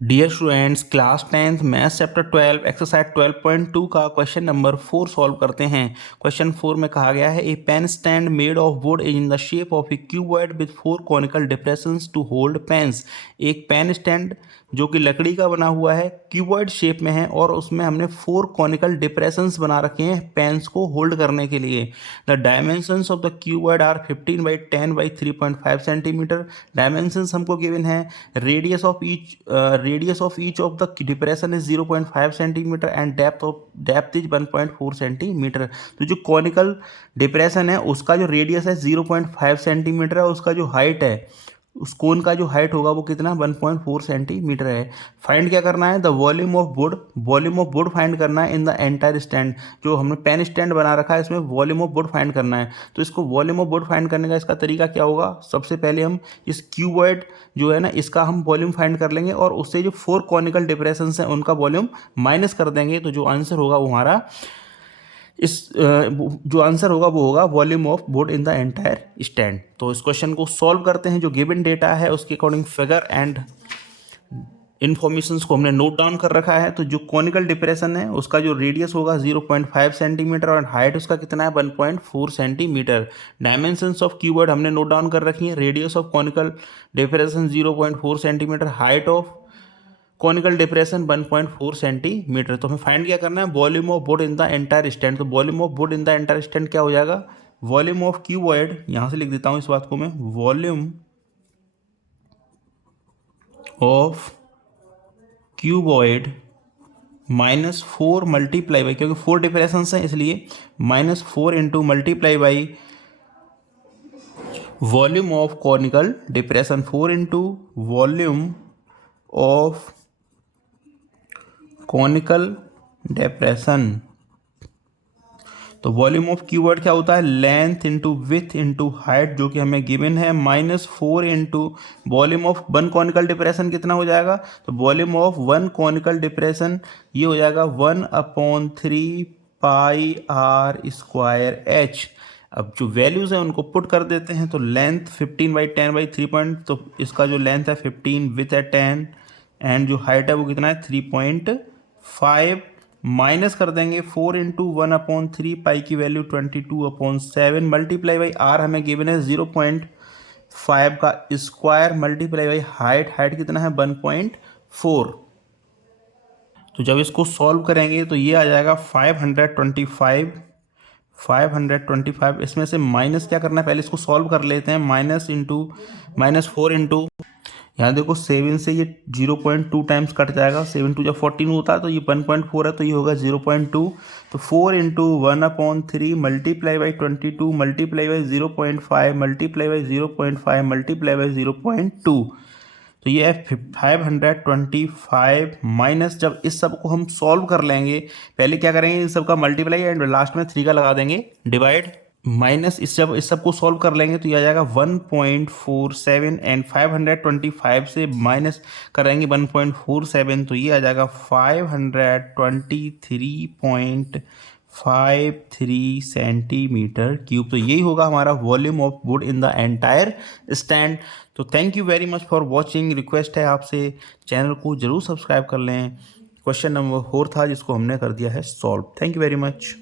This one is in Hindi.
Dear students, class 10th maths chapter 12 exercise 12.2 का क्वेश्चन नंबर 4 सॉल्व करते हैं। क्वेश्चन 4 में कहा गया है a pen stand made of wood in the shape of a cuboid with 4 conical depressions to hold pens. एक पेन स्टैंड जो कि लकड़ी का बना हुआ है, क्यूबॉइड शेप में है और उसमें हमने 4 कॉनिकल डिप्रेशंस बना रखे हैं पेन्स को होल्ड करने के लिए। The dimensions of the cuboid are 15 by 10 by 3.5 centimetre. Dimensions हमको गिवन है। Radius of each of the depression is 0.5 centimetre and depth is 1.4 centimetre. तो जो कॉनिकल डिप्रेशन है उसका जो रेडियस है 0.5 सेंटीमीटर है, उसका जो हाइट है, उस कोन का जो हाइट होगा वो कितना 1.4 सेंटीमीटर है। फाइंड क्या करना है? The volume of would find करना है इन द एंटायर स्टैंड। जो हमने पेन स्टैंड बना रखा है इसमें वॉल्यूम ऑफ वुड फाइंड करना है। तो इसको वॉल्यूम ऑफ वुड फाइंड करने का इसका तरीका क्या होगा? सबसे पहले हम इस क्यूबॉइड जो है ना इसका हम वॉल्यूम फाइंड कर लेंगे और उससे जो 4 कॉनिकल डिप्रेशंस हैं उनका वॉल्यूम माइनस कर देंगे। तो जो आंसर होगा वो हमारा जो आंसर होगा वो होगा volume of wood in the entire stand. तो इस क्वेश्चन को सॉल्व करते हैं। जो गिवन डेटा है उसके अकॉर्डिंग फिगर एंड इन्फॉर्मेशंस को हमने नोट डाउन कर रखा है। तो जो कॉनिकल डिप्रेशन है उसका जो रेडियस होगा 0.5 सेंटीमीटर और हाइट उसका कितना है 1.4 सेंटीमीटर। डायमेंशंस ऑफ क्यूबॉइड हमने नोट डाउन कर रखी है। Radius of conical depression 0.4 centimetre, height of conical depression 1.4 centimetre. तो हमें फाइंड क्या करना है? Volume of wood in the entire stand. तो volume of wood in the entire stand क्या हो जाएगा? वॉल्यूम ऑफ क्यूबॉइड, यहां से लिख देता हूं इस बात को मैं, volume of cuboid -4 multiply by, क्योंकि 4 डिप्रेशन है इसलिए -4 into multiply by volume of conical depression, 4 into volume of conical depression. तो वॉल्यूम ऑफ कीवर्ड क्या होता है? Length into with into height, जो कि हमें गिवन है -4 into volume of one conical depression कितना हो जाएगा? तो volume of one conical depression ये हो जाएगा 1/3 पाई आर स्क्वायर एच। अब जो वैल्यूज हैं उनको पुट कर देते हैं। तो लेंथ 15 बाई 10 बाई 3 पॉइंट, तो इसका जो लेंथ है 15, विथ है 10 एंड जो हाइट है वो कितना है 3.5। माइनस कर देंगे 4 इंटू 1/3 पाई की वैल्यू 22/7 मल्टीप्लाई बाई आर हमें गिवन है 0.5 का स्क्वायर मल्टीप्लाई बाई हाइट कितना है 1.4। तो जब इसको सॉल्व करेंगे तो ये आ जाएगा 525। इसमें से माइनस क्या करना है? पहले इसको सॉल्व कर लेते हैं। -4 इंटू, यहाँ देखो 7 से ये 0.2 टाइम्स कट जाएगा। 7 2 जब 14 होता है तो ये 1.4 है, तो ये होगा 0.2। तो 4 into 1/3 multiply by 22 multiply by 0.5 multiply by 0.5 multiply by 0.2। तो ये है 525 माइनस, जब इस सब को हम सॉल्व कर लेंगे, पहले क्या करेंगे इन सब का मल्टीप्लाई एंड लास्ट में 3 का लगा देंगे डिवाइड। माइनस इस सब को सॉल्व कर लेंगे तो ये आ जाएगा 1.47 एंड 525 से माइनस करेंगे 1.47 तो ये आ जाएगा 523.53 सेंटीमीटर क्यूब। तो यही होगा हमारा volume of wood in the entire stand. तो thank you very much for watching. Request है आपसे चैनल को जरूर सब्सक्राइब कर लें। क्वेश्चन नंबर 4 था जिसको हमने कर दिया है solve. Thank you very much.